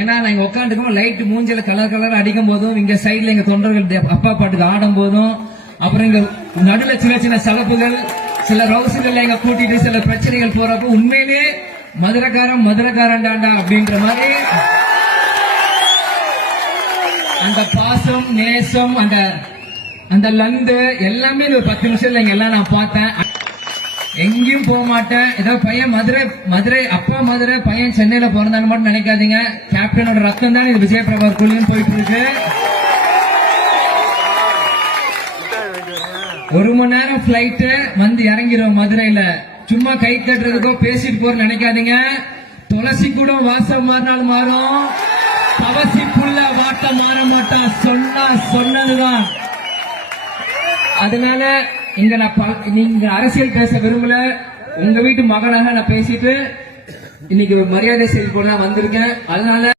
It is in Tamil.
ஏன்னா நாங்க உட்காந்துக்கும் லைட் மூஞ்சில கலர் கலர் அடிக்கும் போதும் இங்க சைட்ல எங்க தொண்டர்கள் அப்பா பாட்டுக்கு ஆடும் போதும் அப்புறம் இங்க நடுல சின்ன சின்ன சலப்புகள் சில ரவுசுகள் எங்க கூட்டிட்டு சில பிரச்சனைகள் போறப்ப உண்மையிலே மதுரக்காரன்டாண்டா அப்படின்ற மாதிரி அந்த பாசம் நேசம் அந்த லந்து எல்லாமே ஒரு 10 நிமிஷத்துல எங்க எல்லாம் நான் பார்த்தேன். எங்கேயும் போக மாட்டேன். ஏதாவது பையன் மதுரை அப்பா மதுரை பையன் சென்னையில பிறந்தான்னு மட்டும் நினைக்காதீங்க. கேப்டனோட ரத்தம் தான் இது விஜய் பிரபாகர் போயிட்டு இருக்கு. 1 மணி நேரம் பிளைட் வந்து இறங்கிடும் மதுரையில. சும்மா கை கட்டுறதுக்கோ பேசிட்டு போற நினைக்காதீங்க. துளசி கூட வாசம் மாறினாலும் மாறும், தவசி புள்ள வாட்டம் மாற மாட்டான். சொன்னதுதான். அதனால இங்க நீங்க அரசியல் பேச விரும்பல. உங்க வீட்டு மகனாக நான் பேசிட்டு இன்னைக்கு மரியாதை செய்து போனா வந்திருக்கேன். அதனால